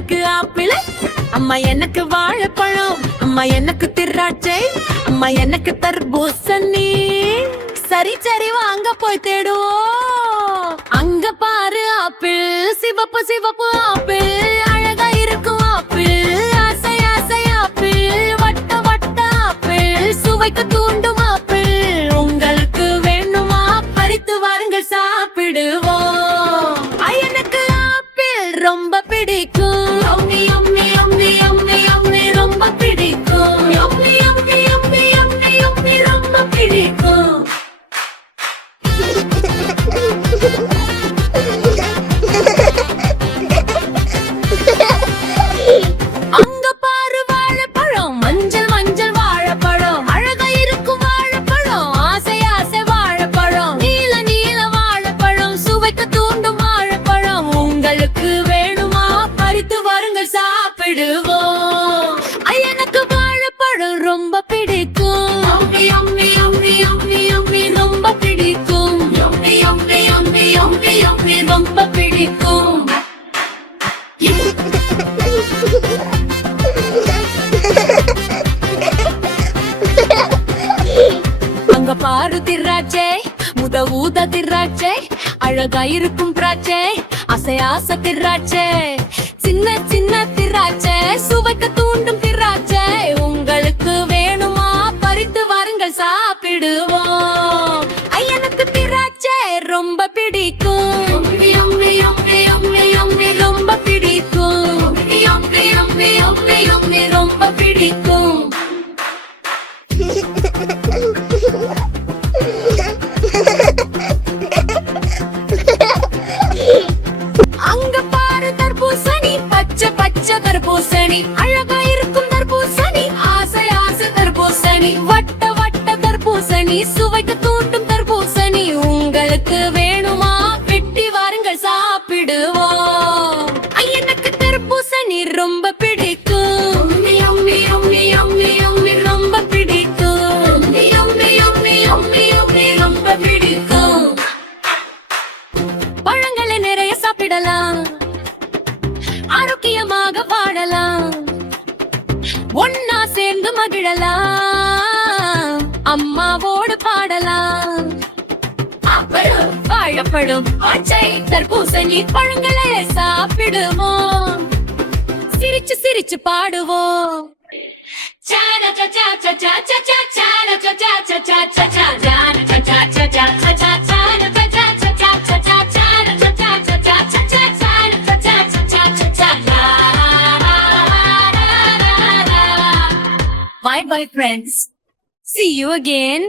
எனக்கு ஆப்பிள், அம்மா எனக்கு வாழைப்பழம், அம்மா எனக்கு திராட்சை, அம்மா எனக்கு தர்பூசணி. சரி சரி வாங்க போய் தேடுவோம். அங்க பாரு ஆப்பிள், சிவப்பு சிவப்பு ஆப்பிள், அழகா இருக்கும் ஆப்பிள், ஆசை ஆசை ஆப்பிள், வட்ட வட்ட ஆப்பிள், சுவைக்கு தூண்டும் ஆப்பிள். உங்களுக்கு வேணுமா? பறித்து வாருங்கள் சாப்பிடுவோம். எனக்கு ஆப்பிள் ரொம்ப பிடிக்கும். Yummy yummy yummy yummy yummy ரொம்ப பிடிக்கும். Yummy yummy yummy yummy yummy ரொம்ப பிடிக்கும். அங்க பாரு வாழைப்பழம், மஞ்சள் மஞ்சள் வாழைப்பழம், அழகா இருக்கும் வாழைப்பழம், ஆசை ஆசை வாழைப்பழம், நீல நீல வாழைப்பழம், சுவைக்க தூண்டும் வாழைப்பழம். உங்களுக்கு வேணுமா? பறித்து வாருங்கள் சாப்பிடுவோம். எனக்கு வாழைப்பழம் ரொம்ப பிடிக்கும். Yummy yummy yummy yummy yummy ரொம்ப பிடிக்கும். Yummy yummy yummy yummy yummy ரொம்ப பிடிக்கும். அங்க பாரு திராட்சை, முத ஊத திராட்சை, அழகா இருக்கும் திராட்சை, ஆசை ஆசை திராட்சை, சின்ன சின்ன திராட்சை, சுவைக்க தூண்டும் திராட்சை. உங்களுக்கு வேணுமா? பறித்து வாருங்கள் சாப்பிடுவோம். எனக்கு திராட்சை ரொம்ப பிடிக்கும். யம்மி யம்மி யம்மி யம்மி ரொம்ப பிடிக்கும். யம்மி யம்மி யம்மி யம்மி ரொம்ப பிடிக்கும். அங்க பாரு தர்பூசணி, பச்சை பச்சை தர்பூசணி, அழகா இருக்கும் தர்பூசணி, ஆசை ஆசை தர்பூசணி, வட்ட வட்ட தர்பூசணி, சுவைக்கு தூண்டும் தர்பூசணி. உங்களுக்கு வேணுமா? வெட்டி வாருங்கள் சாப்பிடுவோம். எனக்கு தர்பூசணி ரொம்ப பிடிக்கும். யம்மி யம்மி யம்மி யம்மி ரொம்ப பிடிக்கும். யம்மி யம்மி யம்மி யம்மி ரொம்ப பிடிக்கும். பழங்களை நிறைய சாப்பிடலாம், ஆரோக்கியமாக வாழலாம், ஒன்னா சேர்ந்து மகிழலாம், அம்மாவோடு பாடலாம். வாழைப்பழம், பச்சை தர்பூசணி பழங்களை சாப்பிடுவோம். சிரிச்சு சிரிச்சு பாடுவோம். Bye bye friends. See you again.